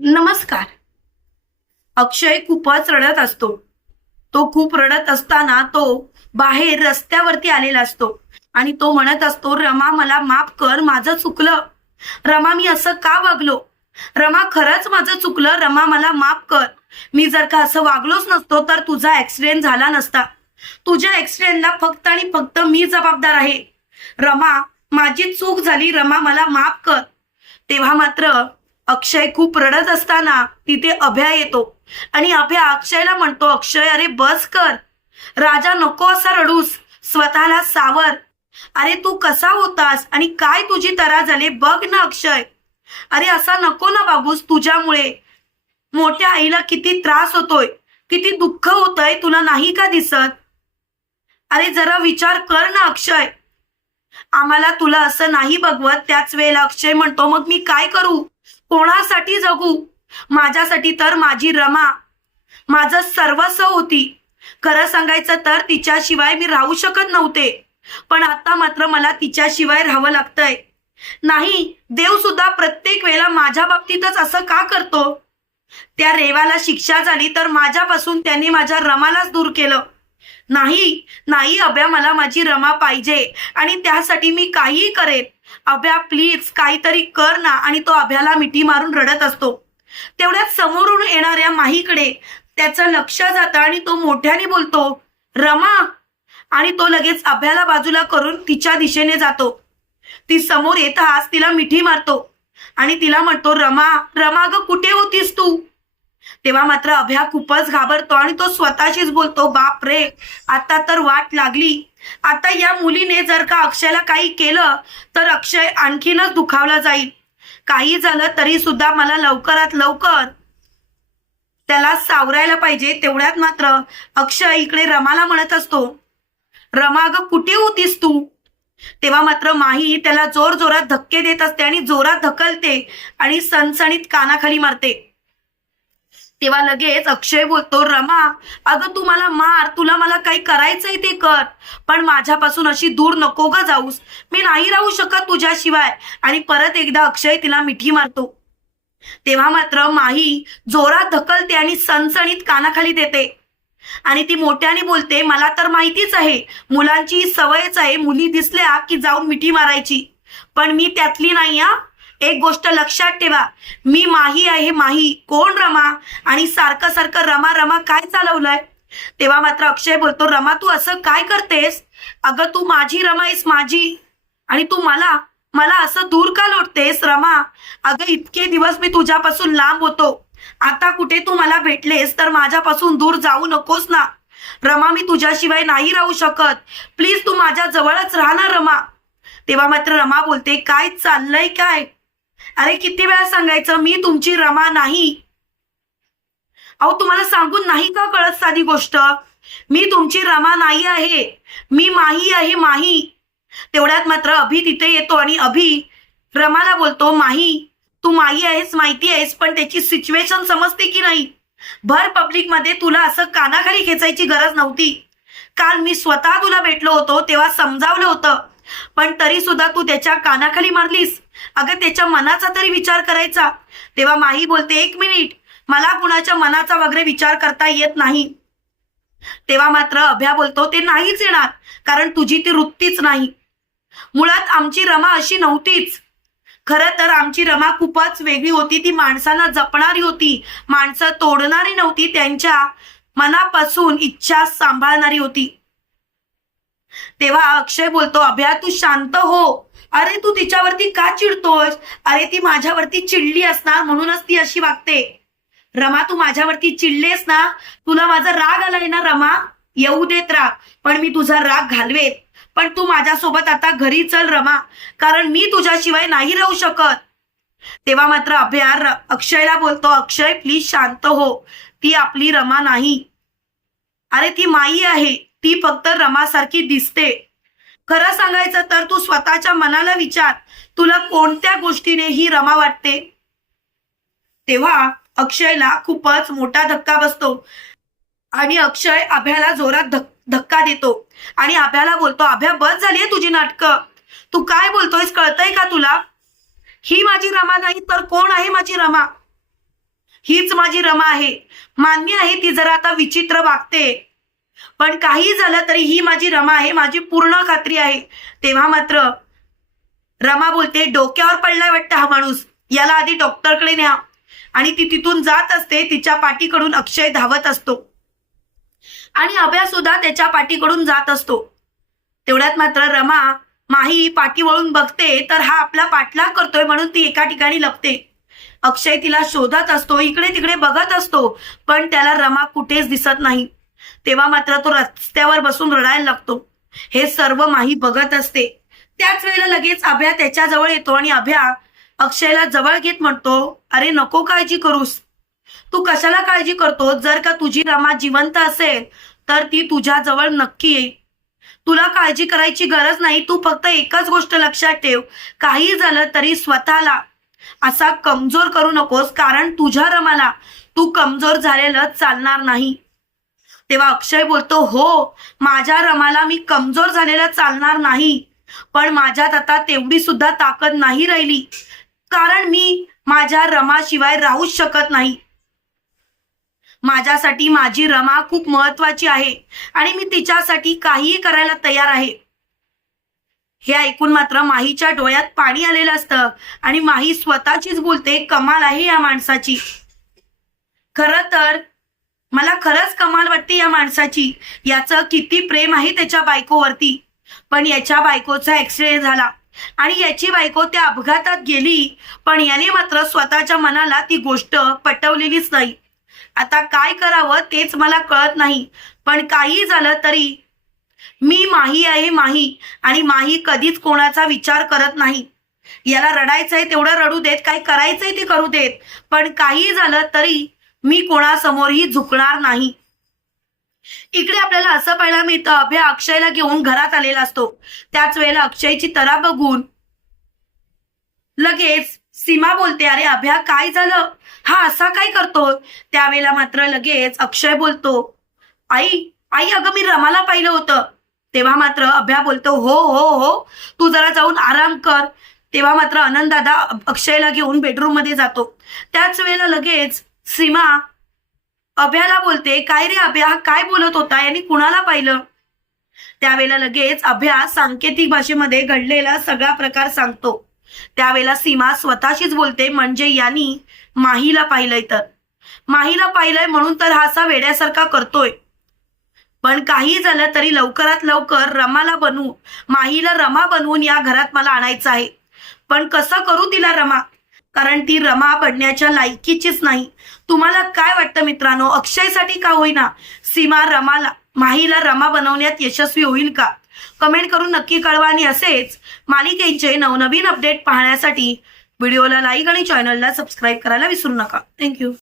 नमस्कार. अक्षय खूपच रडत असतो. तो खूप रडत असताना तो बाहेर रस्त्यावरती आलेला असतो. आणि तो म्हणत असतो रमा मला माफ कर माझं चुकलं. रमा मी असं का वागलो? रमा खरंच माझं चुकलं? रमा मला माफ कर. मी जर का असं वागलोच नसतो तर तुझा ऍक्सिडेंट झाला नसता. तुझ्या ऍक्सिडेंटला फक्त आणि फक्त मी जबाबदार आहे. रमा माझी चूक झाली. रमा मला माफ कर. तेव्हा मात्र अक्षय खूप रडत असताना तिथे अभ्या येतो. आणि अभ्या अक्षयला म्हणतो अक्षय अरे बस कर. राजा नको असा रडूस. स्वतःला सावर. अरे तू कसा होतास? आणि काय तुझी तरा झाले? बघ ना अक्षय. अरे असा नको ना बाबूस तुझ्यामुळे. मोठ्या आईला किती त्रास होतोय. किती दुःख होतंय तुला नाही का दिसत? अरे जरा विचार कर ना अक्षय. आम्हाला तुला असं नाही बघवत. त्याच वेळेला अक्षय म्हणतो मग मी काय करू? कोणासाठी जगू? माझ्यासाठी तर माझी रमा. माझं सर्वस्व होती. खरं सांगायचं तर तिच्याशिवाय मी राहू शकत नव्हते. पण आता मात्र मला तिच्याशिवाय राहावं लागतंय. नाही देव सुद्धा प्रत्येक वेळेला माझ्या बाबतीतच असं का करतो? त्या रेवाला शिक्षा झाली तर माझ्यापासून त्यांनी माझ्या रमालाच दूर केलं. नाही नाही अभ्या मला माझी रमा पाहिजे आणि त्यासाठी मी काहीही करेन. अभ्या प्लीज काहीतरी कर ना. आणि तो अभ्याला मिठी मारून रडत असतो. तेवढ्यात समोरून येणाऱ्या माहीकडे त्याचं लक्ष जातं आणि तो मोठ्याने बोलतो रमा. आणि तो लगेच अभ्याला बाजूला करून तिच्या दिशेने जातो. ती समोर येताच तिला मिठी मारतो. आणि तिला म्हणतो रमा रमा ग कुठे होतीस तू? तेव्हा मात्र अभ्या खूपच घाबरतो आणि तो स्वतःशीच बोलतो बाप रे आता तर वाट लागली. आता या मुलीने जर का अक्षयला काही केलं तर अक्षय आणखीनच दुखावला जाईल. काही झालं तरी सुद्धा मला लवकरात लवकर त्याला सावरायला पाहिजे तेवढ्यात मात्र अक्षय इकडे रमाला म्हणत असतो. रमा ग कुठे होतीस तू? तेव्हा मात्र माही त्याला जोर जोरात धक्के देत असते आणि जोरात धकलते आणि सणसणीत कानाखाली मारते. तेव्हा लगेच अक्षय बोलतो रमा अगं तू मला मार तुला मला काही करायचंय ते कर पण माझ्यापासून अशी दूर नको ग जाऊस. मी नाही राहू शकत तुझ्याशिवाय. आणि परत एकदा अक्षय तिला मिठी मारतो. तेव्हा मात्र माही जोरात धकलते आणि सणसणीत कानाखाली देते. आणि ती मोठ्याने बोलते मला तर माहितीच आहे मुलांची सवयच आहे मुली दिसल्या की जाऊन मिठी मारायची. पण मी त्यातली नाही हा. एक गोष्ट लक्षात ठेवा. मी माही आहे माही. कोण रमा? आणि सारखं सारखं रमा रमा काय चालवलंय? तेव्हा मात्र अक्षय बोलतो रमा तू असं काय करतेस? अगं तू माझी रमा आहेस माझी. आणि तू मला मला असं दूर का लोटतेस रमा? अगं इतके दिवस मी तुझ्यापासून लांब होतो. आता कुठे तू मला भेटलेस तर माझ्यापासून दूर जाऊ नकोस ना. रमा मी तुझ्याशिवाय नाही राहू शकत. प्लीज तू माझ्या जवळच राहणार रमा. तेव्हा मात्र रमा बोलते काय चाललंय काय? अरे किती वेळा सांगायचं मी तुमची रमा नाही. अहो तुम्हाला सांगून नाही का कळत साधी गोष्ट? मी तुमची रमा नाही आहे. मी माही आहे माही. तेवढ्यात मात्र अभि तिथे येतो आणि अभि रमाला बोलतो माही तू माही आहेस माहिती आहेस पण त्याची सिच्युएशन समजते की नाही? भर पब्लिकमध्ये तुला असं कानाखाली खेचायची गरज नव्हती. काल मी स्वतः तुला भेटलो होतो तेव्हा समजावलं होतं. पण तरी सुद्धा तू त्याच्या कानाखाली मारलीस. अगं त्याच्या मनाचा तरी विचार करायचा. तेव्हा माही बोलते एक मिनिट मला कुणाच्या मनाचा वगैरे विचार करता येत नाही. तेव्हा मात्र अभ्या बोलतो ते नाहीच येणार कारण तुझी ती वृत्तीच नाही. मुळात आमची रमा अशी नव्हतीच. खरं तर आमची रमा खूपच वेगळी होती ती माणसांना जपणारी होती. माणसं तोडणारी नव्हती त्यांच्या मनापासून इच्छा सांभाळणारी होती. तेव्हा अक्षय बोलतो अभ्या तू शांत हो. अरे तू तिच्यावरती का चिडतोयस? अरे ती माझ्यावरती चिडली असणार म्हणूनच ती अशी वागते. रमा तू माझ्यावरती चिडलेस ना? तुला माझा राग आलाय ना रमा? येऊ देत राग पण मी तुझा राग घालवेत. पण तू माझ्यासोबत आता घरी चल रमा कारण मी तुझ्याशिवाय नाही राहू शकत. तेव्हा मात्र अभ्या अक्षयला बोलतो अक्षय प्लीज शांत हो. ती आपली रमा नाही. अरे ती माई आहे. ती फक्त रमासारखी दिसते. खरं सांगायचं तर तू स्वतःच्या मनाला विचार तुला कोणत्या गोष्टीने ही रमा वाटते? तेव्हा अक्षयला खूपच मोठा धक्का बसतो आणि अक्षय अभ्याला जोरात धक- धक्का देतो आणि अभ्याला बोलतो अभ्या बस झालीये तुझी नाटकं. तू काय बोलतोयस कळतंय का तुला? ही माझी रमा नाही तर कोण आहे माझी रमा? हीच माझी रमा आहे. मान्य आहे ती जरा आता विचित्र वागते. पण काही झालं तरी ही माझी रमा आहे माझी पूर्ण खात्री आहे. तेव्हा मात्र रमा बोलते डोक्यावर पडलाय वाटतं हा माणूस. याला आधी डॉक्टरकडे न्या. आणि ती तिथून जात असते तिच्या पाठीकडून अक्षय धावत असतो. आणि अभ्या सुद्धा त्याच्या पाठीकडून जात असतो. तेवढ्यात मात्र रमा माही पाठी वळून बघते तर हा आपला पाठलाग करतोय म्हणून ती एका ठिकाणी लपते. अक्षय तिला शोधत असतो इकडे तिकडे बघत असतो पण त्याला रमा कुठेच दिसत नाही. तेव्हा मात्र तो रस्त्यावर बसून रडायला लागतो. हे सर्व माही बघत असते. त्याच वेळेला लगेच अभ्या त्याच्याजवळ येतो आणि अभ्या अक्षयला जवळ घेत म्हणतो अरे नको काळजी करूस. तू कशाला काळजी करतो जर का तुझी रमा जिवंत असेल तर ती तुझ्या जवळ नक्की येईल. तुला काळजी करायची गरज नाही. तू फक्त एकच गोष्ट लक्षात ठेव. काही झालं तरी स्वतःला असा कमजोर करू नकोस कारण तुझ्या रमाला तू कमजोर झालेलं चालणार नाही. तेव्हा अक्षय बोलतो हो माझ्या रमाला मी कमजोर झालेलं चालणार नाही. पण माझ्यात आता तेवढी सुद्धा ताकद नाही राहिली. कारण मी माझ्या रमाशिवाय राहूच शकत नाही. माझ्यासाठी माझी रमा खूप महत्वाची आहे आणि मी तिच्यासाठी काहीही करायला तयार आहे. हे ऐकून मात्र माहीच्या डोळ्यात पाणी आलेलं असतं आणि माही स्वतःचीच बोलते कमाल आहे या माणसाची. खर तर मला खरंच कमाल वाटते या माणसाची. याचं किती प्रेम आहे त्याच्या बायकोवरती. पण याच्या बायकोचा ऍक्सिडेंट झाला. आणि याची बायको त्या अपघातात गेली. पण याने मात्र स्वतःच्या मनाला ती गोष्ट पटवलेलीच नाही. आता काय करावं तेच मला कळत नाही. पण काही झालं तरी. मी माही आहे माही. आणि माही कधीच कोणाचा विचार करत नाही. याला रडायचंय तेवढं रडू देत. काय करायचंय ते करू देत. पण काही झालं तरी. मी कोणासमोरही झुकणार नाही. इकडे आपल्याला असं पाहायला मिळतं अभ्या अक्षयला घेऊन घरात आलेला असतो. त्याच वेळेला अक्षयची तरा बघून लगेच सीमा बोलते अरे अभ्या काय झालं? हा असा काय करतो त्यावेळेला मात्र लगेच अक्षय बोलतो आई आई अगं मी रमाला पाहिलं होतं. तेव्हा मात्र अभ्या बोलतो हो हो हो तू जरा जाऊन आराम कर. तेव्हा मात्र आनंद दादा अक्षयला घेऊन बेडरूममध्ये जातो. त्याच वेळेला लगेच सीमा अभ्याला बोलते काय रे अभ्या? काय बोलत होता? यांनी कुणाला पाहिलं? त्यावेळेला लगेच अभ्या सांकेतिक भाषेमध्ये घडलेला सगळा प्रकार सांगतो. त्यावेळेला सीमा स्वतःशीच बोलते म्हणजे यांनी माहीला पाहिलंय तर. माहीला पाहिलंय म्हणून तर हा असा वेड्यासारखा करतोय. पण काही झालं तरी लवकरात लवकर रमाला बनवू माहीला रमा बनवून या घरात मला आणायचं आहे. पण कसं करू तिला रमा? कारण ती रमा बनण्याच्या लायकीचीच नाही. तुम्हाला काय वाटतं मित्रांनो? अक्षयसाठी का होईना? सीमा रमाला माहीला रमा बनवण्यात यशस्वी होईल का? कमेंट करून नक्की कळवा आणि असेच मालिकेचे नवनवीन अपडेट पाहण्यासाठी व्हिडिओला लाईक आणि चॅनलला सबस्क्राईब करायला विसरू नका. थँक्यू.